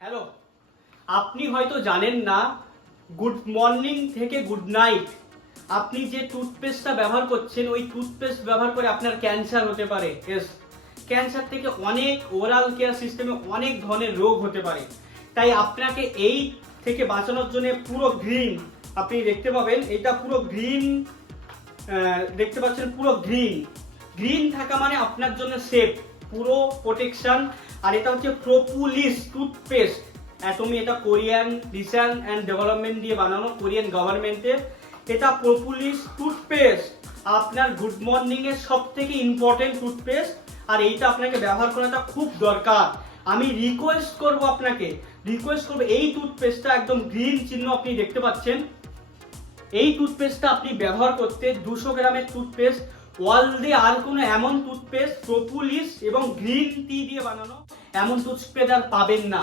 Hello আপনি হয়তো জানেন না গুড মর্নিং থেকে গুড নাইট আপনি যে টুথপেস্টটা ব্যবহার করছেন, ওই টুথপেস্ট ব্যবহার করে আপনার ক্যান্সার হতে পারে। এস ক্যান্সার থেকে অনেক ওরাল কেয়ার সিস্টেমে অনেক ধরনের রোগ হতে পারে। তাই আপনাকে এই থেকে বাঁচানোর জন্য পুরো গ্রিন আপনি দেখতে পাবেন, এটা পুরো গ্রিন দেখতে পাচ্ছেন পুরো গ্রিন গ্রিন থাকা মানে আপনার জন্য সেফ পুরো প্রোটেকশন আর এটা হচ্ছে প্রপুলিস টুথপেস্ট অ্যাটমি এটা কোরিয়ান রিসার্চ অ্যান্ড ডেভেলপমেন্ট দিয়ে বানানো, কোরিয়ান গভর্নমেন্টের এটা প্রপুলিস টুথপেস্ট আপনার গুড মর্নিং এর সব থেকে ইম্পর্টেন্ট টুথপেস্ট আর এইটা আপনাকে ব্যবহার করাটা খুব দরকার। আমি রিকোয়েস্ট করব আপনাকে। রিকোয়েস্ট করব, এই টুথপেস্টটা একদম গ্রিন চিহ্ন আপনি দেখতে পাচ্ছেন। এই টুথপেস্টটা আপনি ব্যবহার করতে দুশো গ্রামের টুথপেস্ট ওয়ার্ল্ডে আর কোনো এমন টুথপেস্ট প্রপুলিস এবং গ্রিন টি দিয়ে বানানো এমন টুথপেস্ট আর পাবেন না।